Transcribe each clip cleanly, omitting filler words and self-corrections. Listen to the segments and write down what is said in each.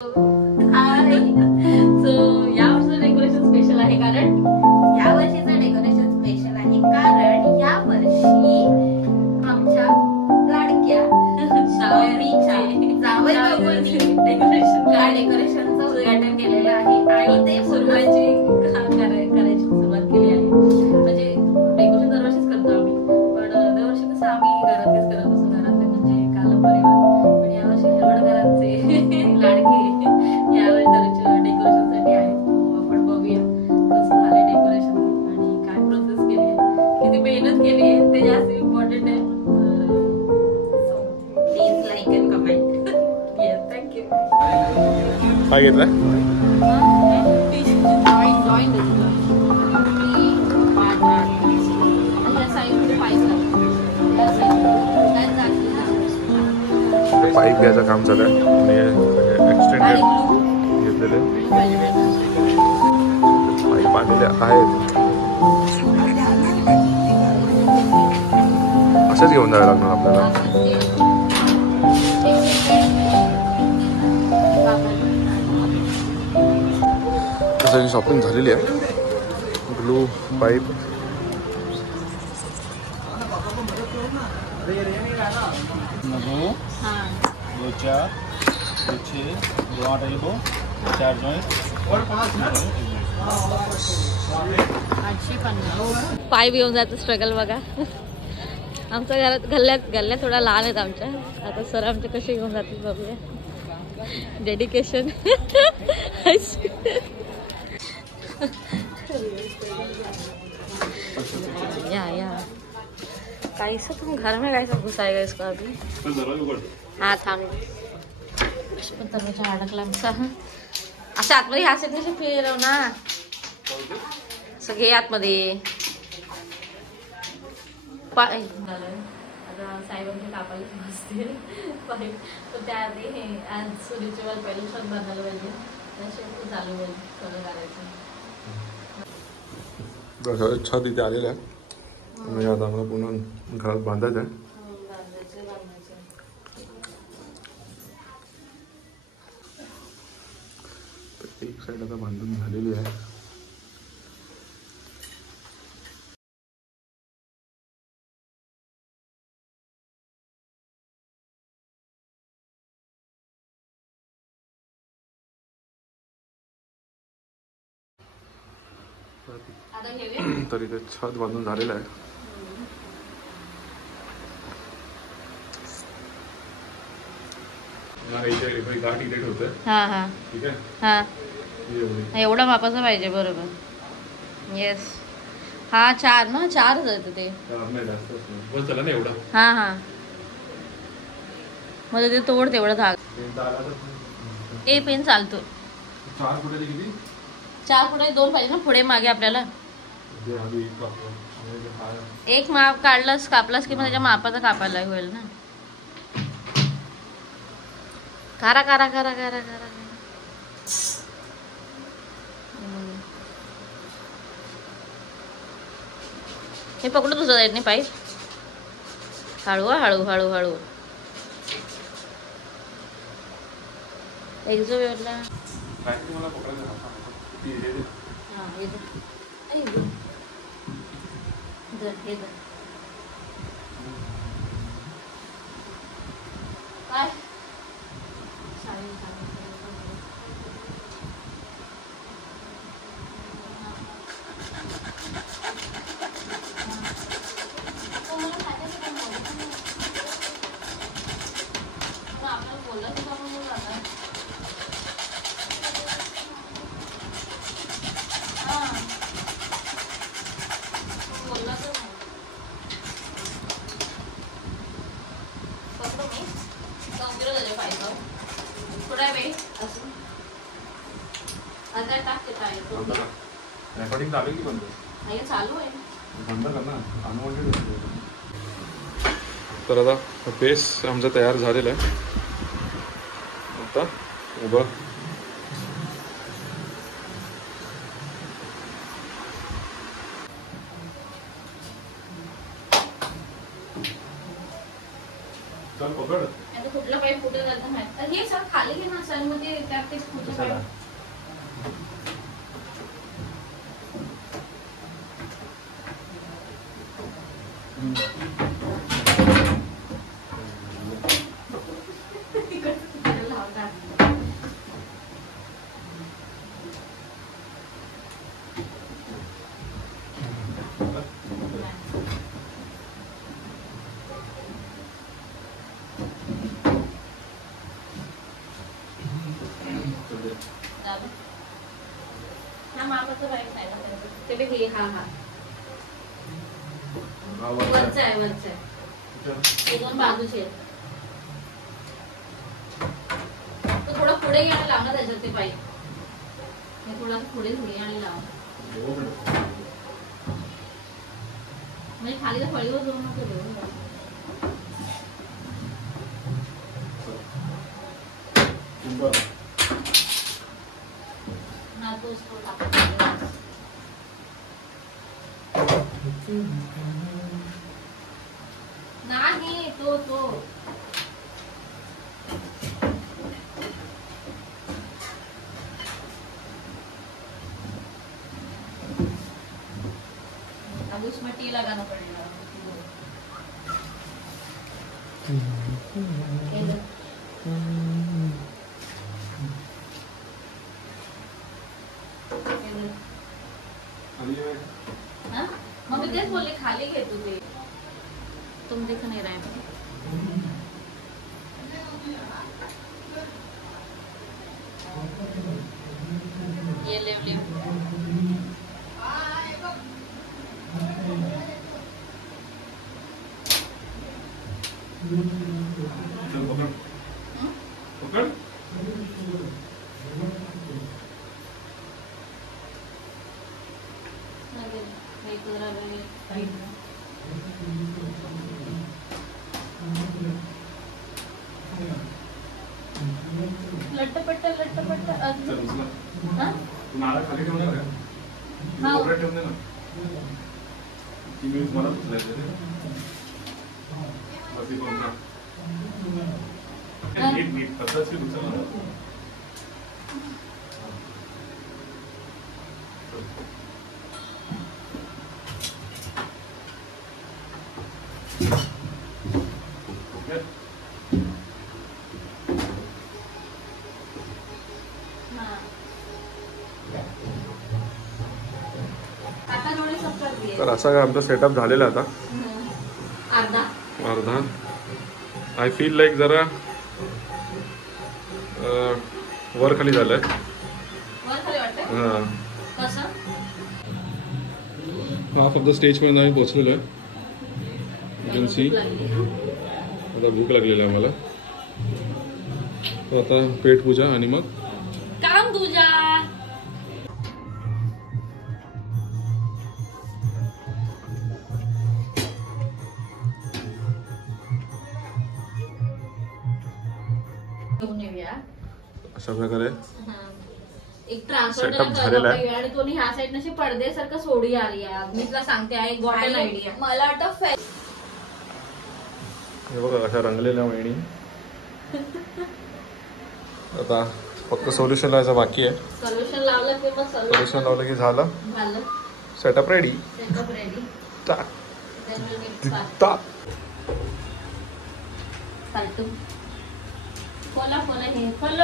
हाय. So यावर्षीचं decoration special आहे कारण यावर्षीचं decoration special आहे कारण यावर्षी आमच्या लाडक्या जावईबापूंनी डेकोरेशनचं उद्घाटन केलेलं आहे आणि ते सुरुवातीची करायची सुरुवात केली आहे. म्हणजे डेकोरेशन दरवर्षीच करतो आम्ही, पण दरवर्षी कसं आम्ही घरातच करत असतो, घरातले म्हणजे कालम परिवार. पण यावर्षी हेवडकरांचे लाडके यावेळी डेकोरेशनसाठी आहे. आपण बघूया कसं झालं डेकोरेशन आणि काय प्रोसेस केली आहे, किती मेहनत केली आहे ते जास्त इम्पॉर्टंट आहे. So please like and comment. Yes, thank you. काय घेतलं? पाईप घ्यायचं काम चालू आहे आणि एक्सटेंडेड घेतलेले पाईप आलेले आहेत. असंच घेऊन जावं लागणार आपल्याला. तसं शॉपिंग झालेली आहे. ग्लू पाईप पाय घेऊन जायचं स्ट्रगल बघा. आमच्या घरात गल्ल्या थोडा लहान आहेत आमच्या. आता सर आमचे कसे घेऊन जातील बघूया. डेडिकेशन. या कैसे तुम घर में कैसे घुसाएगा इसको अभी? हाँ थांब. दरवाजा अडकला आमचा. असं आतमध्ये ह्या साईडने फिरव ना. सगळे आतमध्ये. आता साहेबांचे कापायला बसतील पाईप, तर त्याआधी हे आज रिच्युअल पहिलं शॉट बांधायला पाहिजे. त्याशिवाय चालू होईल सगळं करायचं. छत इथे आलेलं आहे आणि आता आम्हाला पुन्हा घरात बांधायचं आहे. एक साईड आता बांधून झालेली आहे. तर इथे छत बांधून झालेलं आहे. एवढा मापाचा पाहिजे. बरोबर. येस. हा 4 ना, 4 जातं ते. हा हा मध्ये ते तोड तेवढं धाग. ए पेन चालतो. 4 फुटे 2 पाहिजे ना पुढे मागे आपल्याला. एक माप काढलास कापलास की मग त्याच्या मापाचा कापायला होईल ना. करा करा करा करा करा. हे पकडू तुझं जाईल नाही पाईप. हळू हळू हळू हळू. एक जो वेळला काय रेकॉर्डिंग चालू की बंद? चालू आहे. बंद कर ना. तर आता बेस आमचा तयार झालेला आहे. आता उभं चल पकड. कुठलं पाईप कुठे जातं माहिती. हे सर खाली घे ना. फिक्स आणि मग ते त्यात ते पुढचं काय हा मापाचं बाईक नाही ना ते बी हे हा हा वरचं आहे वरचं आहे ते दोन बाजूचे आहेत तो थोडा पुढे घ्यायला लावणार त्याच्यात ते पाईप हे थोडा पुढे घ्यायला लावा म्हणजे खाली तर फळीवर जाऊ नको ना तो उसको नाही तो तो अब उसमें टी लगाना पड़ेगा हाँ मम्मी तेच बोलले खाली घे तू ते तुम दिख नहीं रहा है ये ले ले पकड़ लट्टपट्ट लट्टपट्ट हाँ नाला खाली ठेवणार आहे हाँ कोपऱ्यात ठेवून दे ना ती मी मला उचलायचं रे बस इकडून ना नीट नीट तसंच उचल ना तर असा काय आमचा सेटअप झालेला आता अर्धा आय फील लाईक जरा वर खाली झालंय हाफ ऑफ द स्टेज पर्यंत आम्ही पोहोचलेलो आहे यू कॅन सी आता भूक लागलेली आहे आम्हाला तर आता पेट पूजा आणि मग काम तुझा अशा प्रकारे एक ट्रान्सफर सेटअप झालेला आहे आणि कोणी ह्या साइड नशी पडदेसारखं सोडी आली आहे मी तुला सांगते आहे गॉट आयडिया मला वाटतं हे बघा अशा रंगलेल्या वहिनी आता फक्त सोल्युशन लावायचं बाकी आहे सोल्युशन लावलं की मग सोल्युशन लावलं की झालं सेटअप रेडी सेटअप रेडी खोला खोला हे खोल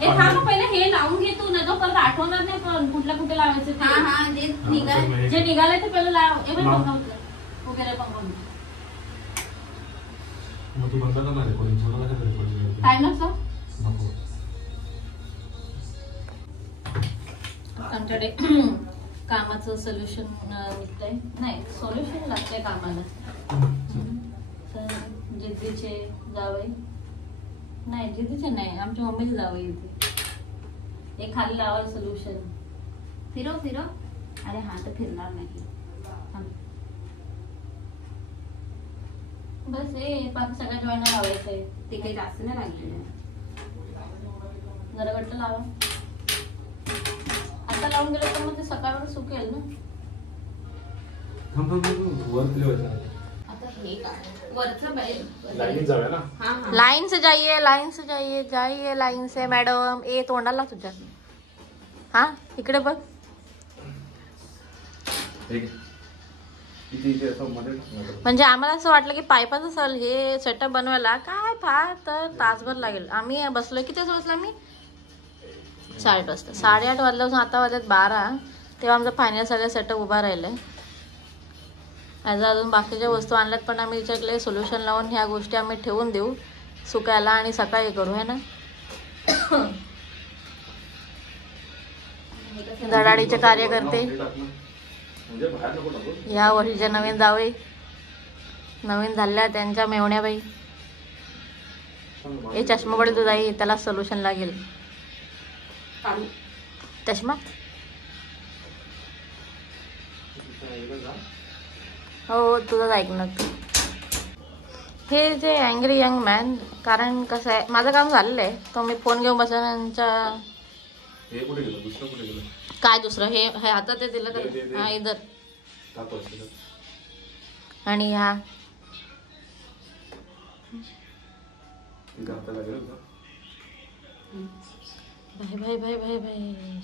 हे थांब पहिले हे लावून घे तू नाही तो परत आठवणार नाही पण कुठल्या कुठे लावायचं हा हा जे निघालंय ते पहिलं लाव हे पण पंखा वगैरे पंखा मग तू बंद करणार आहे कोणी मला काय तरी टाइम नसतो आमच्याकडे कामाचं सोल्युशन निघतंय नाही सोल्युशन लागतंय कामाला जिद्दीचे जावई नाही जिद्दीचे नाही आमच्या मम्मीचे जावई इथे एक खाली लावायला सोल्युशन फिरव फिरव अरे हा तर फिरणार नाही बस हे बाकी सगळ्या जॉईंट लावायचं आहे ते काही जास्त नाही लागले जरा घट्ट लावा आता लावून गेलं तर मग ते सकाळवर सुकेल ना वर आता हे काय वरचं लाईनीत जाऊया ना. हा हा लाइन से जाइए, लाइन से जाइए, जाइए लाइन से मॅडम. ए तोंडाला तुझ्या. हा इकडे बघ. म्हणजे आम्हाला असं वाटलं की पाईपाचं सल हे सेटअप बनवायला काय फार तर तासभर लागेल. आम्ही बसलोय किती वाजता बसलो आम्ही 8:30 वाजता. 8:30 वाजल्यापासून आता वाजत 12. तेव्हा आमचं फायनल सगळं सेटअप उभा राहिलंय. अजून बाकीच्या वस्तू आणल्यात पण आम्ही विचारले सोल्युशन लावून ह्या गोष्टी आम्ही ठेवून देऊ सुकायला आणि सकाळी करू है ना. धडाडीचे कार्यकर्ते या वर्षीच्या नवीन जावई नवीन झाल्या त्यांच्या मेवण्याबाई. हे चष्माकडे तू जाई त्याला सोल्युशन लागेल. चष्मा हो तुझंच ऐकणार. हे जे अँग्री यंग मॅन कारण कसं आहे माझं काम झालेलं आहे तो मी फोन घेऊन बसल्यानंतर काय दुसरं हे हातात ते दिलं तर हा इधर आणि हा भाई भाई भाई भाई भाई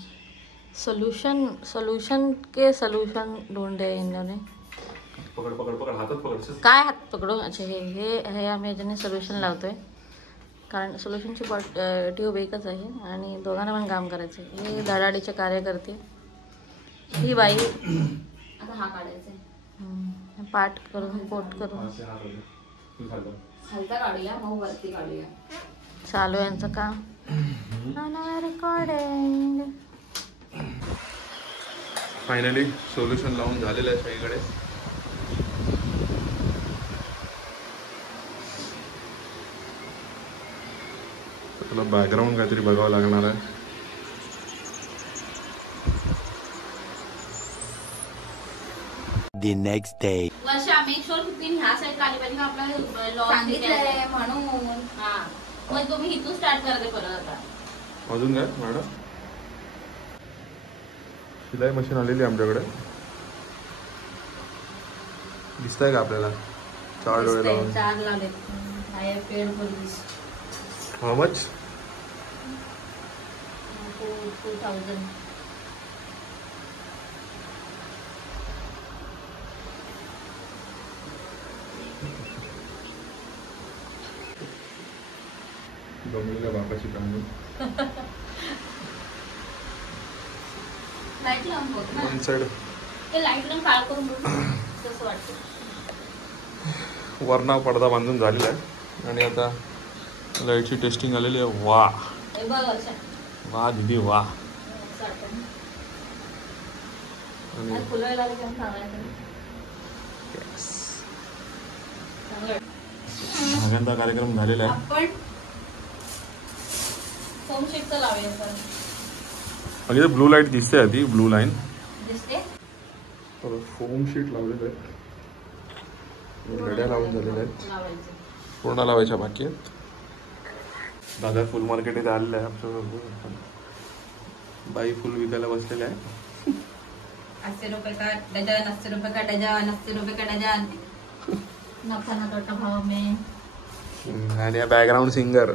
सोल्यूशन के सोल्यूशन ढूंढे इन्होंने. पकड पकड पकड हातात पकड. काय हात पकडू. अच्छा हे हे हे आम्ही याच्याने सोल्युशन लावतोय कारण सोल्युशनची ट्यूब एकच आहे आणि दोघांना पण काम करायचं आहे. हे धडाडीचे कार्यकर्ते ही बाई आता हा काढायचा पाठ करून पोट करून खालचा काढूया मग वरती काढूया. चालू यांचं काम रेकॉर्डिंग. फायनली सोल्युशन लावून झालेलं आहे सगळीकडे. तुला बॅकग्राऊंड काहीतरी बघावं लागणार आहे. The next day. Varsha make sure की पिन ह्या साईडला आली पाहिजे आपल्याला लॉस म्हणून. हा मग तुम्ही इथून स्टार्ट करते परत आता. अजून काय मॅडम शिलाई मशीन आलेली आहे आमच्याकडे. दिसतंय का आपल्याला 4 डोळे लावून. 4 लावले. I have paid for this. How much 2000. गमलेल्या बापाची कहाणी. लाईट लावून बघ ना. वन साइड ते लाईट लावून काळ करून बघ कसं वाटतं. वरना पडदा बांधून झालेला आहे आणि आता लाईटची टेस्टिंग आलेली आहे. वा हे बघ वर्षा वा दीदी वा. असं वाटतं ना. आणि आज फुलं लावली की सांगायचं धाग्यांचा कार्यक्रम झालेला आहे. आपण फोम शीटचं लावूया सर. म्हणजे ब्लू लाईट दिसते ती ब्लू लाईन. दिसते फोम शीट लावलेलं आहे. घड्या लावून झालेल्या आहेत. लावायचं. पूर्ण लावायच्या बाकी आहेत. दादा फुल मार्केट इथे आलेलं आहे आमच्याबरोबर. बाई फुल विकायला बसलेले आहे. 80 रुपये का डझन, 80 रुपये का डझन, 80 रुपये का डझन. नफा ना तोटा भाव में. आणि बॅकग्राउंड सिंगर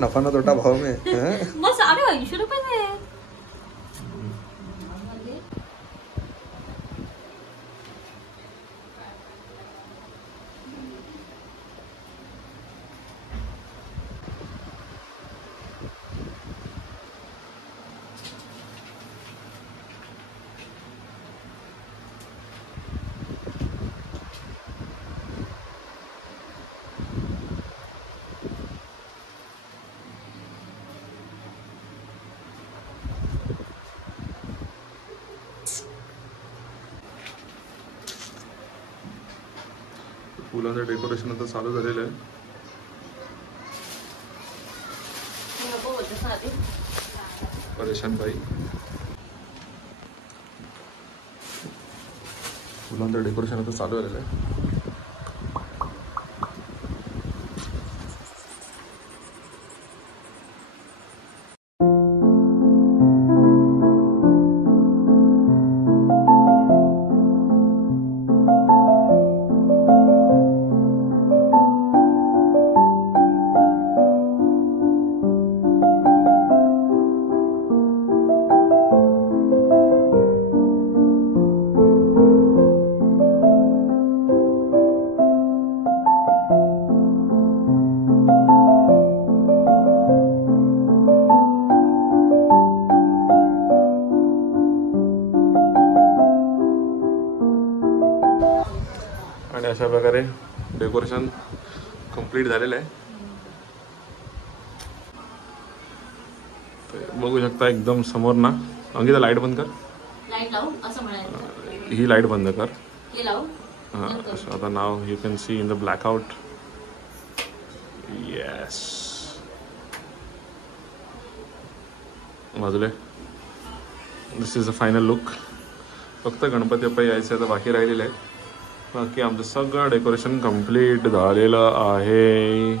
नफा ना तोटा भाव में. मग साडे 80 रुपये आहे. फुलांचं डेकोरेशन आता चालू झालेलं आहे. परेशान बाई. फुलांचं डेकोरेशन आता चालू झालेलं आहे. अशा प्रकारे डेकोरेशन कम्प्लीट झालेलं आहे. बघू शकता एकदम समोर ना. अंकिता लाईट बंद कर. लाईट लावू असं म्हणायचं. ही लाईट बंद कर. हे लावू. हां आता नाव you can see in the blackout. Yes बाजूला. This is a final look. फक्त गणपती बाप्पा यायचं आता बाकी राहिलेलं आहे. बाकी आमचं सगळं डेकोरेशन कम्प्लीट झालेलं आहे.